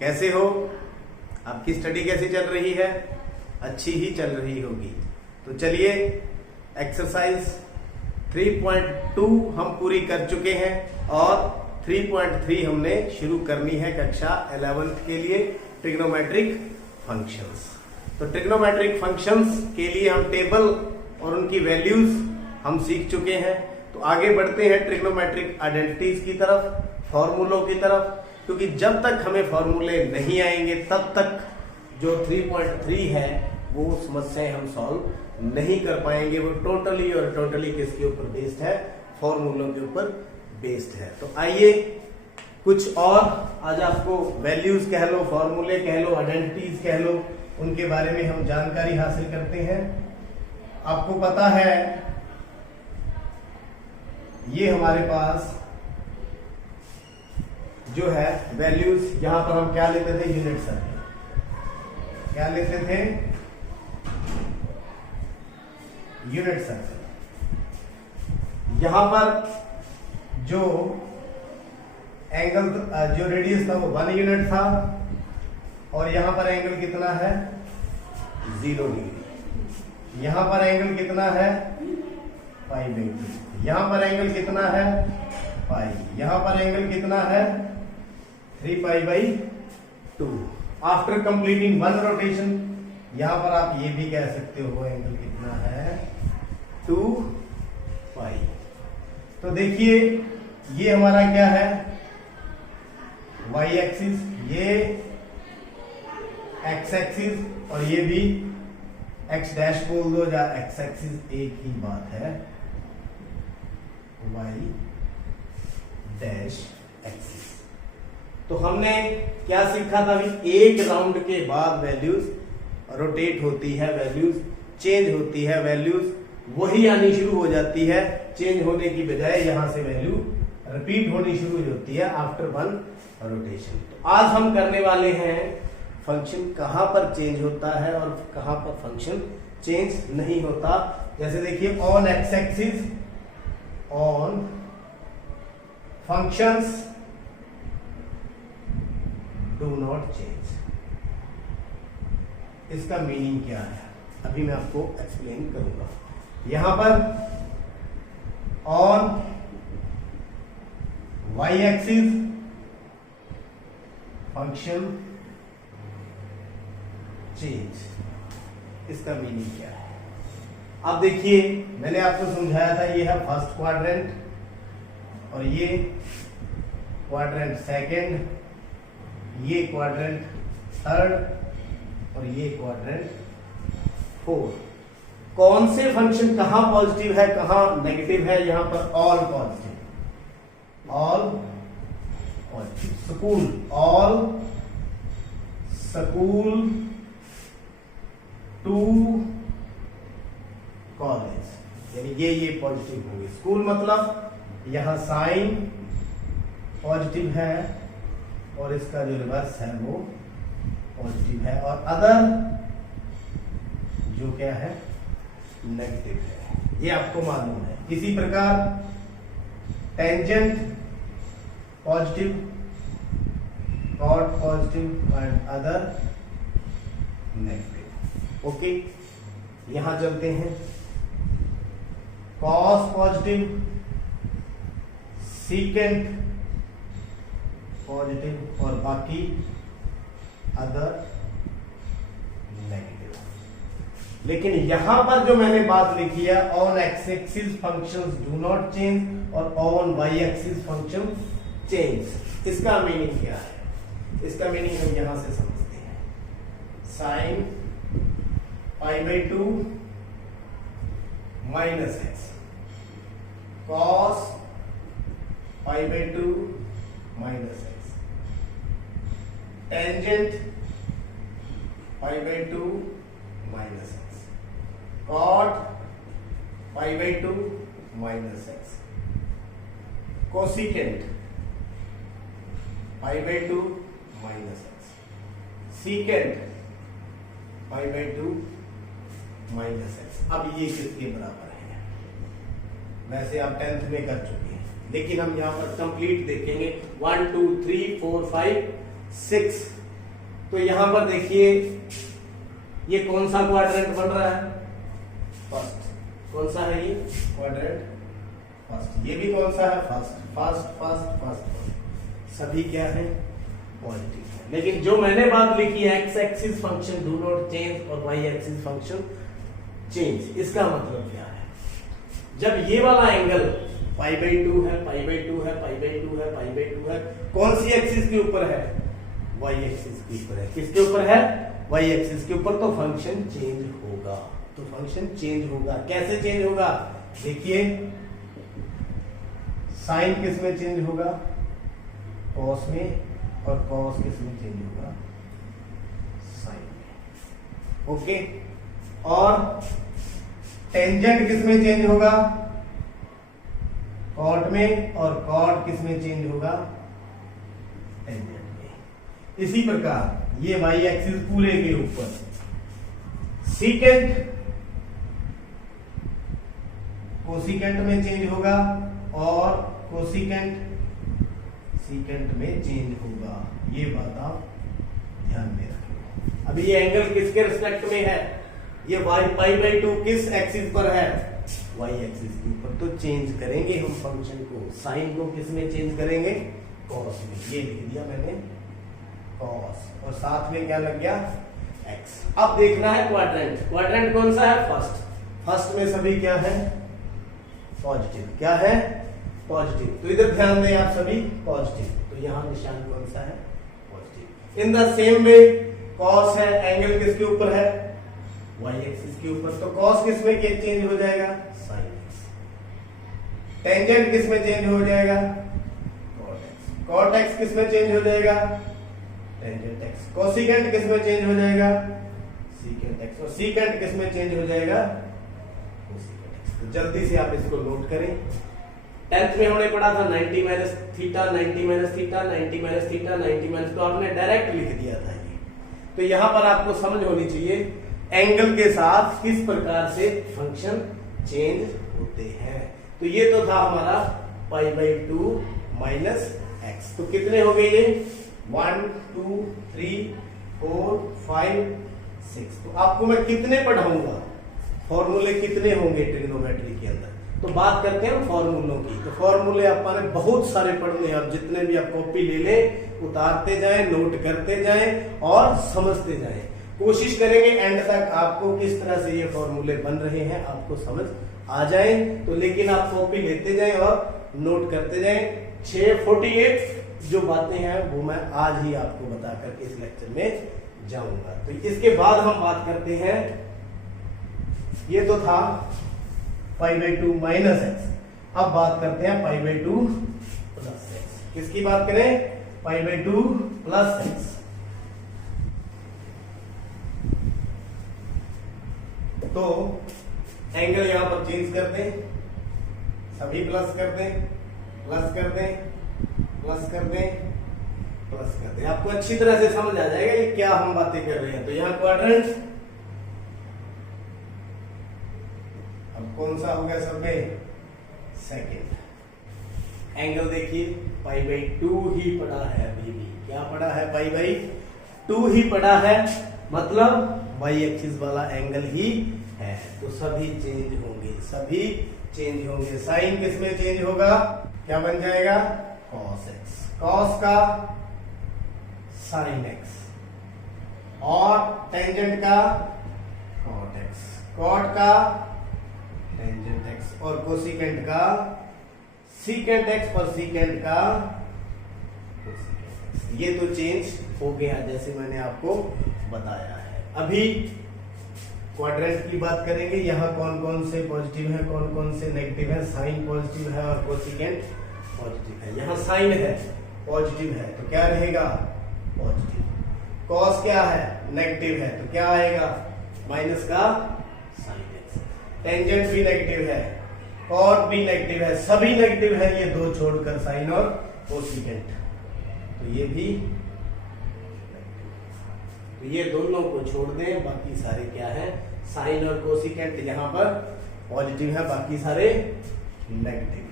कैसे हो? आपकी स्टडी कैसी चल रही है? अच्छी ही चल रही होगी। तो चलिए एक्सरसाइज 3.2 हम पूरी कर चुके हैं और 3.3 हमने शुरू करनी है कक्षा 11th के लिए, ट्रिग्नोमेट्रिक फंक्शंस। तो ट्रिग्नोमेट्रिक फंक्शंस के लिए हम टेबल और उनकी वैल्यूज हम सीख चुके हैं। तो आगे बढ़ते हैं ट्रिग्नोमेट्रिक आइडेंटिटीज की तरफ, फॉर्मूलों की तरफ, क्योंकि जब तक हमें फॉर्मूले नहीं आएंगे तब तक जो 3.3 है वो समस्याएं हम सॉल्व नहीं कर पाएंगे। वो टोटली किसके ऊपर बेस्ड है? फॉर्मूलों के ऊपर बेस्ड है। तो आइए कुछ और आज आपको वैल्यूज कह लो, फॉर्मूले कह लो, आइडेंटिटीज कह लो, उनके बारे में हम जानकारी हासिल करते हैं। आपको पता है ये हमारे पास जो है वैल्यूज, यहां पर हम क्या लेते थे? Unit circle. क्या लेते थे? Unit circle. यहां पर जो एंगल, जो रेडियस था वो 1 यूनिट था और यहां पर एंगल कितना है? 0 डिग्री। यहां पर एंगल कितना है? π/2। यहां पर एंगल कितना है? पाई। यहां पर एंगल कितना है? 3π/2। आफ्टर कंप्लीटिंग 1 रोटेशन, यहां पर आप ये भी कह सकते हो एंगल कितना है? 2π। तो देखिए ये हमारा क्या है? y एक्सिस, ये x एक्सिस और ये भी x डैश बोल दो या x एक्सिस, एक ही बात है। y dash axis. तो हमने क्या सीखा था अभी? एक राउंड के बाद वैल्यूज रोटेट होती है, वैल्यूज चेंज होती है, वैल्यूज वही आनी शुरू हो जाती है, चेंज होने की बजाय यहां से वैल्यू रिपीट होनी शुरू हो जाती है आफ्टर 1 रोटेशन। तो आज हम करने वाले हैं फंक्शन कहां पर चेंज होता है और कहां पर फंक्शन चेंज नहीं होता। जैसे देखिए on x axis, on functions do not change. इसका मीनिंग क्या है अभी मैं आपको एक्सप्लेन करूंगा। यहां पर on y axis function change, इसका मीनिंग क्या है? अब देखिए मैंने आपको समझाया था ये है फर्स्ट क्वाड्रेंट और ये क्वाड्रेंट सेकंड, ये क्वाड्रेंट थर्ड और ये क्वाड्रेंट फोर्थ। कौन से फंक्शन कहां पॉजिटिव है कहां नेगेटिव है? यहां पर all positive, all positive. School, all school to college, यानी ये पॉजिटिव होंगे। स्कूल मतलब यहां साइन पॉजिटिव है और इसका जो रिवर्स है वो पॉजिटिव है, और अदर जो क्या है? नेगेटिव है। ये आपको मालूम है। इसी प्रकार tangent positive, cot positive and other negative. Okay, यहां चलते हैं। कॉस पॉजिटिव, सीकेंट पॉजिटिव और बाकी अदर नेगेटिव। लेकिन यहां पर जो मैंने बात लिखी है on x axis functions do not change और on Y axis function change, इसका मीनिंग क्या है? इसका मीनिंग हम यहां से समझते हैं। Sine π/2 minus X, cos π/2 minus X, tangent π/2 minus X, cot π/2 minus X, cosecant π/2 minus X, secant π/2 minus X. अब ये किसके बराबर है? वैसे आप 10th में कर चुके हैं, लेकिन हम यहां पर कंप्लीट देखेंगे। 1 2 3 4 5 6 तो यहां पर देखिए ये कौन सा क्वाड्रेंट बन रहा है? फर्स्ट। कौन सा है ये क्वाड्रेंट? फर्स्ट। ये भी कौन सा है? फर्स्ट। First first first. सभी क्या है? पॉजिटिव है। लेकिन जो मैंने बात लिखी है x axis function do not change और वाई एक्सिस फंक्शन चेंज, इसका मतलब क्या है? जब ये वाला एंगल π/2 है, π/2 है, π/2 है, π/2 है, कौन सी एक्सिस के ऊपर है? y एक्सिस के ऊपर है। किसके ऊपर है? y एक्सिस के ऊपर। तो फंक्शन चेंज होगा। तो फंक्शन चेंज होगा। कैसे चेंज होगा? देखिए साइन किस में चेंज होगा? कॉस में। और कॉस किस में चेंज होगा? साइन में। ओके। और टेंजेंट किस में चेंज होगा? कॉट में। और कॉट किस में चेंज होगा? टेंजेंट में। इसी प्रकार ये y एक्सिस पूरे के ऊपर सीकेंट कोसिकेंट में चेंज होगा और कोसिकेंट सीकेंट में चेंज होगा। ये बात आप ध्यान में रखें। अभी ये एंगल किसके रिस्पेक्ट में है? ये π/2 किस एक्सिस पर है? y एक्सिस के ऊपर। तो चेंज करेंगे हम फंक्शन को। साइन को किस में चेंज करेंगे? कॉस में। ये लिख दिया मैंने कॉस, और साथ में क्या लग गया? x। अब देखना है क्वाड्रेंट। क्वाड्रेंट कौन सा है? फर्स्ट। फर्स्ट में सभी क्या है? पॉजिटिव। क्या है? पॉजिटिव। तो इधर ध्यान दें आप सभी, पॉजिटिव। तो यहां निशान कौन सा है? Positive. In the same way cos है, एंगल किसके ऊपर है? y एक्सिस के ऊपर। तो कॉस किस में चेंज हो जाएगा? Sine x. टेंजेंट किस में चेंज हो जाएगा? Cot x. कॉट एक्स किस में चेंज हो जाएगा? Tangent x. कोसिकेंट किस में चेंज हो जाएगा? Secant x. और सीकेंट किस में चेंज हो जाएगा? Cosecant x. तो जल्दी से आप इसको नोट करें। 10th में हमने पढ़ा था 90 minus theta, 90 minus theta, 90 minus theta, 90 minus, तो आपने डायरेक्ट लिख दिया था ये। तो यहां पर आपको समझ होनी चाहिए एंगल के साथ किस प्रकार से फंक्शन चेंज होते हैं। तो ये तो था हमारा π/2 माइनस एक्स। तो कितने हो गए ये? 1 2 3 4 5 6। तो आपको मैं कितने पढ़ाऊंगा? फॉर्मूले कितने होंगे ट्रिग्नोमेट्री के अंदर? तो बात करते हैं फॉर्मूलों की। तो फॉर्मूले आपने बहुत सारे पढ़ने हैं। आप जितने भी आप कॉपी ले लें, उतारते जाएं, नोट करते जाएं और समझते जाएं। कोशिश करेंगे एंड तक आपको किस तरह से ये फॉर्मूले बन रहे हैं आपको समझ आ जाए। तो लेकिन आप कॉपी लेते जाएं और नोट करते जाएं। 648 जो बातें हैं वो मैं आज ही आपको बता करके इस लेक्चर में जाऊंगा। तो इसके बाद हम बात करते हैं, ये तो था π/2 माइनस एक्स। अब बात करते हैं π/2 प्लस एक्स। किसकी बात करें? π/2 प्लस एक्स। तो एंगल यहां पर चेंज कर दें, सभी प्लस कर दें, प्लस कर दें, प्लस कर दें, प्लस कर दें। आपको अच्छी तरह से समझ आ जाएगा ये क्या हम बातें कर रहे हैं। तो यहां क्वाड्रेंट अब कौन सा हो गया सब में? सेकेंड। एंगल देखिए π/2 ही पड़ा है। अभी भी क्या पड़ा है? π/2 ही पड़ा है, मतलब y एक्सिस वाला एंगल ही है। तो सभी चेंज होंगे, सभी चेंज होंगे। साइन किस में चेंज होगा? क्या बन जाएगा? cos x। cos का sin x और टेंजेंट का cot x, cot का टेंजेंट x और कोसिकेंट का सीकेंट x और सीकेंट का कोसिकेंट x। ये तो चेंज हो गया जैसे मैंने आपको बताया है। अभी क्वाड्रेंट की बात करेंगे। यहाँ कौन कौन से पॉजिटिव है, कौन कौन से नेगेटिव है? साइन पॉजिटिव है और कोसिकेंट पॉजिटिव है। यहाँ साइन है, पॉजिटिव है, तो क्या रहेगा? पॉजिटिव। कॉस क्या है? नेगेटिव है, तो क्या आएगा? माइनस का साइन एक्स। टेंजेंट भी नेगेटिव है, कॉट भी नेगेटिव है, सभी नेगेटिव है ये दो छोड़कर, साइन और कोसिकेंट। तो ये भी, तो ये दोनों को छोड़ दें, बाकी सारे क्या है? साइन और कोसिकेंट यहाँ पर पॉजिटिव है, बाकी सारे नेगेटिव।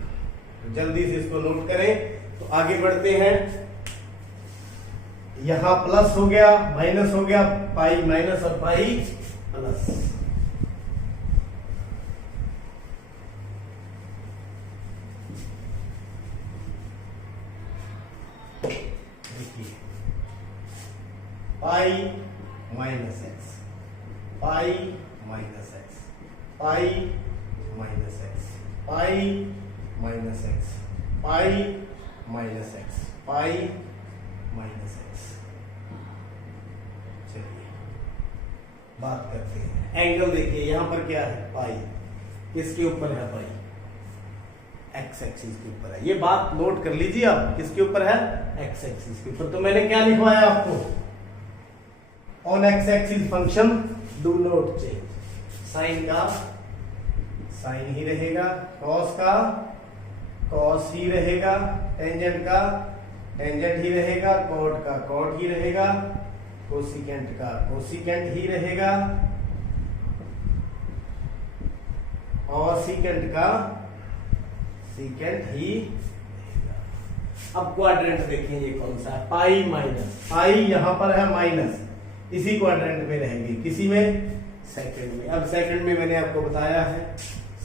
तो जल्दी से इसको नोट करें। तो आगे बढ़ते हैं। यहां प्लस हो गया, माइनस हो गया, पाई माइनस और पाई प्लस। देखिए pi minus x, pi minus x, pi minus x, pi minus x, pi minus x, pi minus x. चलिए बात करते हैं। एंगल देखिए यहां पर क्या है, पाई किसके ऊपर है, पाई एक्स एक्सिस के ऊपर है। ये बात नोट कर लीजिए आप, किसके ऊपर है, एक्स एक्सिस के ऊपर। तो मैंने क्या लिखवाया आपको, on x axis function do not change. Sine का साइन ही रहेगा, कॉस का कॉस ही रहेगा, टेंजेंट का टेंजेंट ही रहेगा, कॉट का कॉट ही रहेगा, कोसिकेंट का कोसिकेंट ही रहेगा, और सीकेंट का सीकेंट ही रहेगा। अब क्वाड्रेंट देखें ये कौन सा है, पाई माइनस, पाई यहां पर है माइनस, इसी क्वाड्रेंट में रहेंगे, किसी में, सेकंड में। अब सेकंड में मैंने आपको बताया है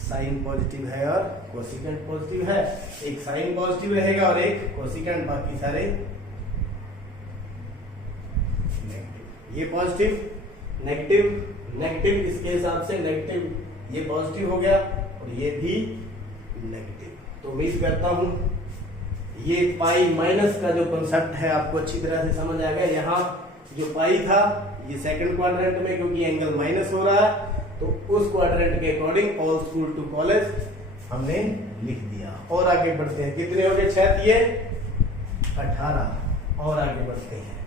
साइन पॉजिटिव है और कोसिकेंट पॉजिटिव है, एक साइन पॉजिटिव रहेगा और एक कोसिकेंट, बाकी सारे नेगेटिव। ये पॉजिटिव नेगेटिव नेगेटिव, इसके हिसाब से नेगेटिव ये पॉजिटिव हो गया और ये भी नेगेटिव। तो उम्मीद करता हूं ये पाई माइनस का जो कॉन्सेप्ट है आपको अच्छी तरह से समझ आ गया। यहाँ जो पाई था ये सेकंड क्वाड्रेंट में, क्योंकि एंगल माइनस हो रहा है तो उस क्वाड्रेंट के according all school to college हमने लिख दिया। और आगे बढ़ते हैं, कितने हो गए, 6 दिए 18। और आगे बढ़ते हैं।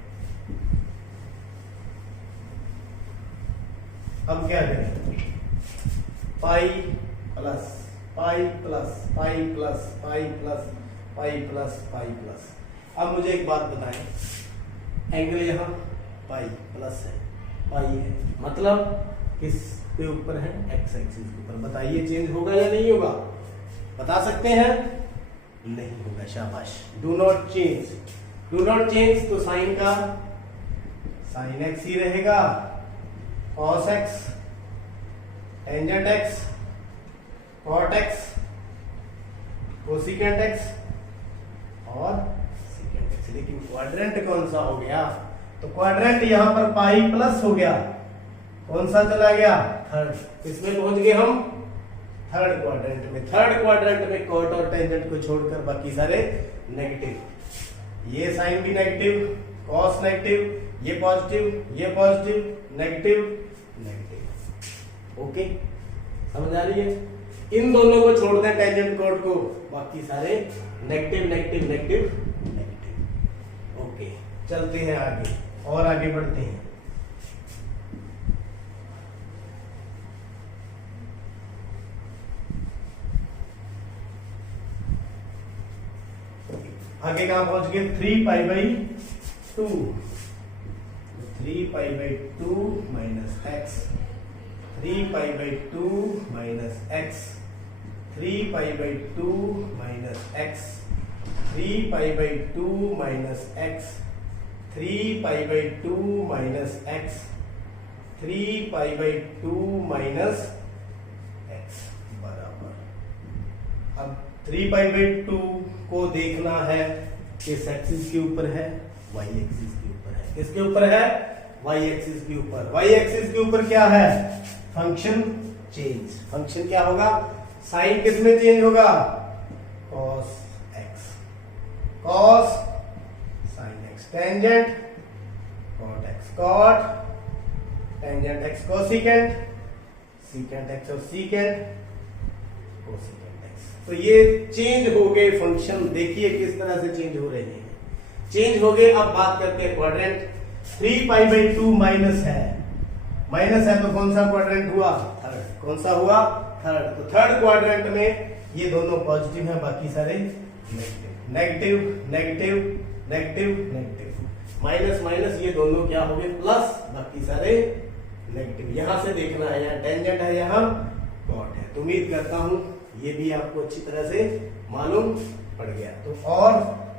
अब क्या करें, pi plus pi plus pi plus pi plus pi plus pi plus. अब मुझे एक बात बताएं, एंगल यहां पाई प्लस है, पाई है, मतलब किसके ऊपर है, एक्स एक्सिस के ऊपर। बताइए चेंज होगा या नहीं होगा, बता सकते हैं, नहीं होगा, शाबाश। Do not change, do not change, तो साइन का साइन एक्स ही रहेगा, cos x, tangent x, cot x, cosecant x और सीकेंट एक्स। लेकिन क्वाड्रेंट कौन सा हो गया, तो क्वाड्रेंट यहां पर पाई प्लस हो गया, कौन सा चला गया, थर्ड। इसमें पहुंच गए हम थर्ड क्वाड्रेंट में। थर्ड क्वाड्रेंट में कॉट और टेंजेंट को छोड़कर बाकी सारे नेगेटिव। ये साइन भी नेगेटिव, कॉस नेगेटिव, ये पॉजिटिव, ये पॉजिटिव, नेगेटिव नेगेटिव। ओके, समझ आ रही है। इन दोनों को छोड़ दें, टेंजेंट कॉट को, बाकी सारे negative negative negative negative. Okay, चलते हैं आगे और आगे बढ़ते हैं। आगे कहां पहुंच गए, 3π/2, 3π/2 minus X, 3π/2 minus X, 3π/2 minus X, 3π/2 minus X, 3π/2 minus X, 3π/2 minus X बराबर। अब 3π/2 को देखना है किस एक्सिस के ऊपर है, वाई एक्सिस के ऊपर है। किसके ऊपर है, वाई एक्सिस के ऊपर। वाई एक्सिस के ऊपर क्या है, फंक्शन चेंज। फंक्शन क्या होगा, साइन किस में चेंज होगा, cos x, cos sine x, tangent cot x, cot tangent x, cosecant secant x और सीकेंट कोसिकेंट। तो ये चेंज हो गए फंक्शन, देखिए किस तरह से चेंज हो रहे हैं, चेंज हो गए। अब बात करते हैं क्वाड्रेंट। 3π/2 माइनस है, माइनस है तो कौन सा क्वाड्रेंट हुआ, थर्ड। कौन सा हुआ, थर्ड। तो थर्ड क्वाड्रेंट में ये दोनों पॉजिटिव हैं, बाकी सारे negative negative negative negative negative, minus minus, ये दोनों क्या हो गए, प्लस, बाकी सारे नेगेटिव। यहां से देखना है, यहाँ टेंजेंट है, यहाँ कॉट है। तो उम्मीद करता हूं ये भी आपको अच्छी तरह से मालूम पड़ गया। तो और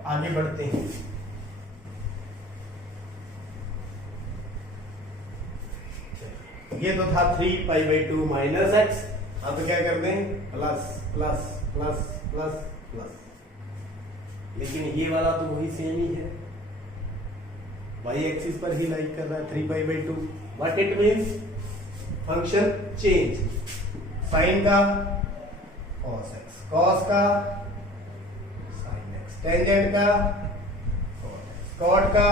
आगे बढ़ते हैं। ये तो था 3π/2 माइनस एक्स। अब तो क्या कर दें, plus plus plus plus plus, लेकिन ये वाला तो वही सेम ही है, वाई एक्सिस पर ही लाइक कर रहा है 3π/2। What it means, function change, sine का कॉस एक्स, कॉस का साइन एक्स, टेंजेंट का कॉट एक्स, कॉट का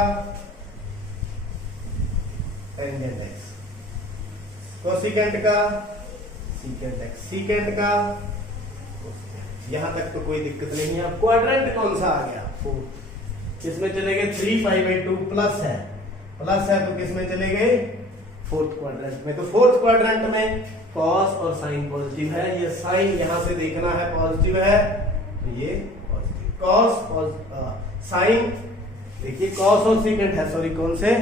टेंजेंट एक्स, कोसिकेंट का सीकेंट एक्स, सीकेंट का यहां तक तो कोई दिक्कत नहीं है। अब क्वाड्रेंट कौन सा आ गया, 4। किसमें चले गए, 3π/2 प्लस है, प्लस है तो किसमें चले गए, फोर्थ क्वाड्रेंट में। तो फोर्थ क्वाड्रेंट में कॉस और साइन पॉजिटिव है, ये साइन यहां से देखना है पॉजिटिव है, तो ये पॉजिटिव, कॉस साइन देखिए कॉस और सीकेंट है, सॉरी कौन से,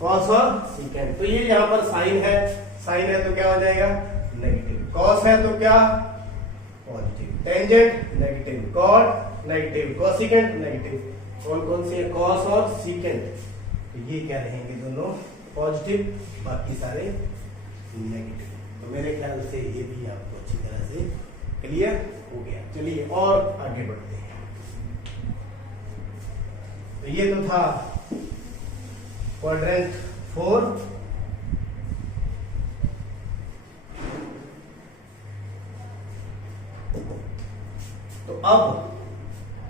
कॉस और सीकेंट। तो ये यहाँ पर साइन है, साइन है तो क्या हो जाएगा, नेगेटिव, कॉस है तो क्या positive, tangent negative, cot negative, cosecant negative. कौन कौन सी है, कॉस और सीकेंट, तो ये क्या रहेंगे, दोनों पॉजिटिव, बाकी सारे नेगेटिव। तो मेरे ख्याल से ये भी आपको अच्छी तरह से क्लियर हो गया। चलिए और आगे बढ़ते हैं। तो ये तो था क्वाड्रेंट 4। तो अब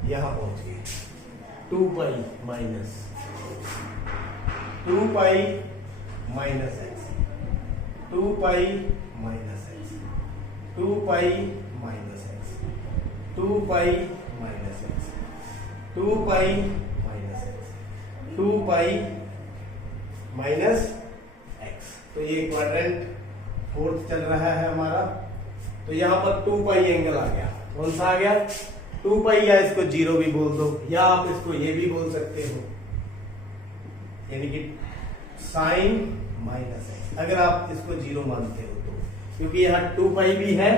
यहां पहुंच गए 2π minus 2π minus X, 2π minus X, 2π minus X, 2π minus X, 2π minus X, 2π minus X. तो ये क्वाड्रेंट 4 चल रहा है हमारा। तो यहां पर 2π एंगल आ गया, कौन सा आ गया, 2π, या इसको 0 भी बोल दो, या आप इसको ये भी बोल सकते हो, यानी कि साइन माइनस एक्स, अगर आप इसको 0 मानते हो तो, क्योंकि यहाँ 2π भी है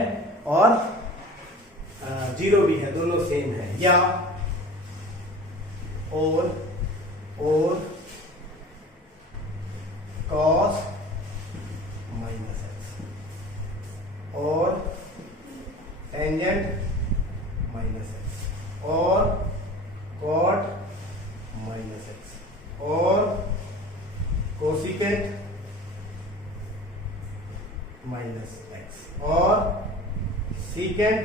और 0 भी है, दोनों सेम है। या और कॉस माइनस एक्स और टेंजेंट माइनस एक्स और कॉट माइनस एक्स और कोसिकेंट माइनस एक्स और सीकेंट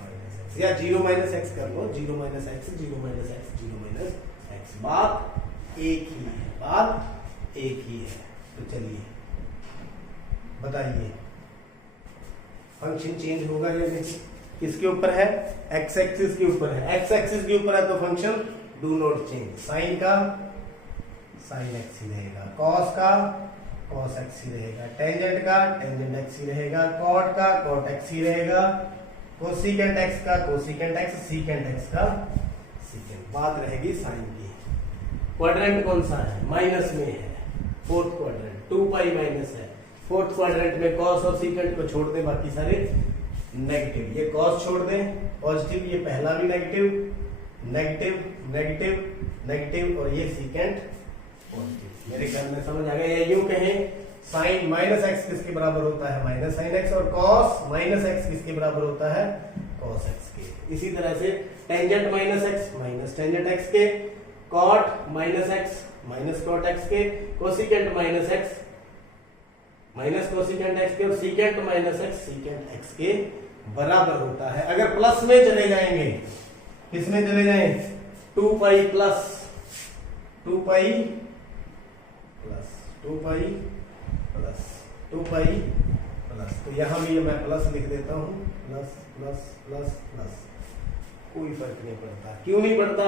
माइनस एक्स, या 0 माइनस एक्स कर लो, 0 minus x, 0 minus x, 0 minus x, बात एक ही है, बात एक ही है। तो चलिए बताइए, फंक्शन चेंज होगा या नहीं, किसके ऊपर है, एक्स एक्सिस के ऊपर है, एक्स एक्सिस के ऊपर है तो function do not change, sine का साइन एक्स ही रहेगा, कॉस का कॉस एक्स ही रहेगा, टेंजेंट का टेंजेंट एक्स ही रहेगा, कॉट का कॉट एक्स ही रहेगा, कोसिकेंट एक्स का कोसिकेंट एक्स, सीकेंट एक्स का सीकेंट। बात रहेगी साइन की। क्वाड्रेंट कौन सा है, माइनस में है, फोर्थ क्वाड्रेंट, 2π माइनस है, फोर्थ क्वाड्रेंट में कॉस और सीकेंट को छोड़ दे, बाकी सारे नेगेटिव, ये कॉस छोड़ दें, पॉजिटिव, ये पहला भी नेगेटिव, नेगेटिव नेगेटिव नेगेटिव, और ये सीकेंट पॉजिटिव। मेरे ख्याल में समझ आ गया। या यूं कहें, साइन माइनस एक्स किसके बराबर होता है, माइनस साइन एक्स, और कॉस माइनस एक्स किसके बराबर होता है, कॉस एक्स के। इसी तरह से tangent minus X minus tangent X के, cot minus X minus cot X के, cosecant minus X minus cosecant X के, और secant minus X secant X के बराबर होता है। अगर प्लस में चले जाएंगे, किसमें चले जाएं, 2π प्लस 2π प्लस 2π प्लस 2π प्लस, तो यहां भी मैं प्लस लिख देता हूं, प्लस प्लस प्लस प्लस, कोई फर्क नहीं पड़ता। क्यों नहीं पड़ता,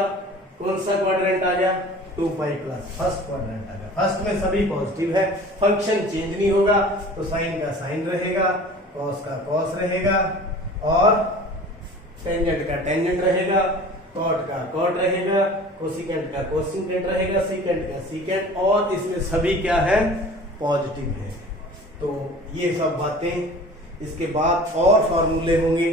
कौन सा क्वाड्रेंट आ गया, 2π प्लस, फर्स्ट क्वाड्रेंट आ गया, फर्स्ट में सभी पॉजिटिव है, फंक्शन चेंज नहीं होगा, तो साइन का साइन रहेगा, कॉस का कॉस रहेगा, और टेंजेंट का टेंजेंट रहेगा, कॉट का कॉट रहेगा, कोसिकेंट का कोसिकेंट रहेगा, सीकेंट का सीकेंट, और इसमें सभी क्या है, पॉजिटिव है। तो ये सब बातें, इसके बाद और फॉर्मूले होंगे,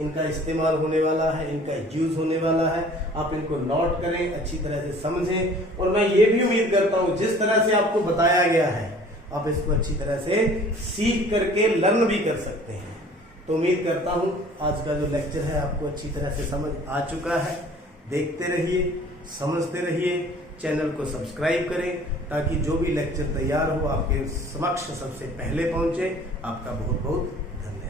इनका इस्तेमाल होने वाला है, इनका यूज होने वाला है, आप इनको नोट करें, अच्छी तरह से समझें। और मैं ये भी उम्मीद करता हूं जिस तरह से आपको बताया गया है, आप इसको अच्छी तरह से सीख करके लर्न भी कर सकते हैं। तो उम्मीद करता हूं आज का जो लेक्चर है आपको अच्छी तरह से समझ आ चुका है। देखते रहिए, समझते रहिए, चैनल को सब्सक्राइब करें ताकि जो भी लेक्चर तैयार हो आपके समक्ष सबसे पहले पहुंचे। आपका बहुत बहुत धन्यवाद।